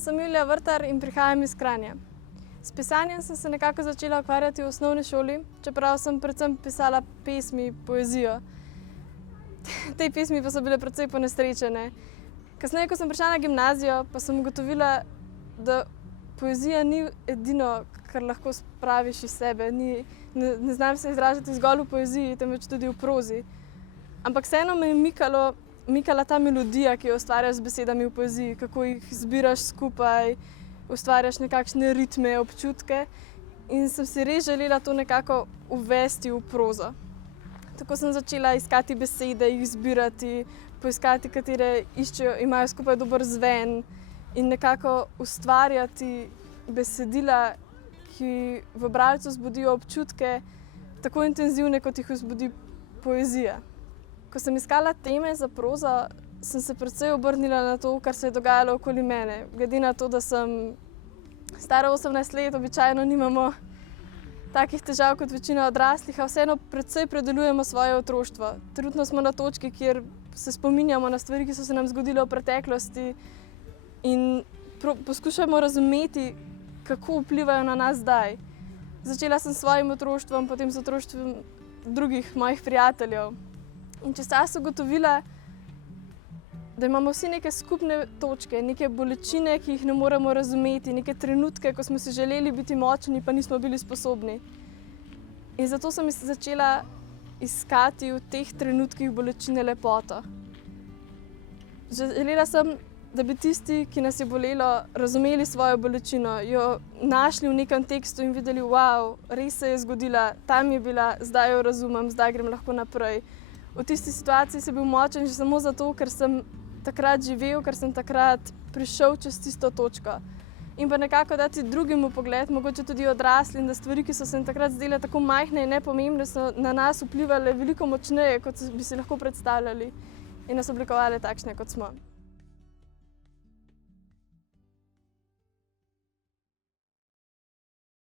Sem Julija Vrtar in prihajam iz Kranja. S pisanjem sem se nekako začela ukvarjati v osnovni šoli, čeprav sem predvsem pisala pesmi, poezijo. Te pesmi pa so bile precej ponesrečene. Kasneje, ko sem prišla na gimnazijo, pa sem ugotovila, da poezija ni edino, kar lahko spraviš iz sebe. Ne znam se izražati zgolj v poeziji, temveč tudi v prozi. Ampak vseeno me je mikala ta melodija, ki jo ustvarjaš z besedami v poeziji, kako jih zbiraš skupaj, ustvarjaš nekakšne ritme, občutke. In sem si res želela to nekako uvesti v prozo. Tako sem začela iskati besede, jih zbirati, poiskati, katere imajo skupaj dober zven in nekako ustvarjati besedila, ki v bralcu vzbudijo občutke tako intenzivne, kot jih vzbudi poezija. Ko sem iskala teme za prozo, sem se precej obrnila na to, kar se je dogajalo okoli mene. Glede na to, da sem stara 18 let, običajno nimamo takih težav kot večina odraslih, a vseeno precej predelujemo svoje otroštvo. Trenutno smo na točki, kjer se spominjamo na stvari, ki so se nam zgodile v preteklosti in poskušamo razumeti, kako vplivajo na nas zdaj. Začela sem s svojim otroštvom, potem z otroštvom drugih mojih prijateljev. In čez čas ugotovila, da imamo vsi neke skupne točke, neke bolečine, ki jih ne moremo razumeti, neke trenutke, ko smo si želeli biti močni, pa nismo bili sposobni. In zato sem začela iskati v teh trenutkih bolečine lepoto. Želela sem, da bi tisti, ki nas je bolelo, razumeli svojo bolečino, jo našli v nekem tekstu in videli, wow, res se je zgodila, tam je bila, zdaj jo razumem, zdaj grem lahko naprej. V tisti situaciji sem bil močen že samo zato, ker sem takrat živel, ker sem takrat prišel čez tisto točko. In pa nekako dati drugemu pogled, mogoče tudi odraslim, da stvari, ki so se jim takrat zdele tako majhne in nepomembne, so na nas vplivale veliko močneje, kot bi si lahko predstavljali in nas oblikovale takšne, kot smo.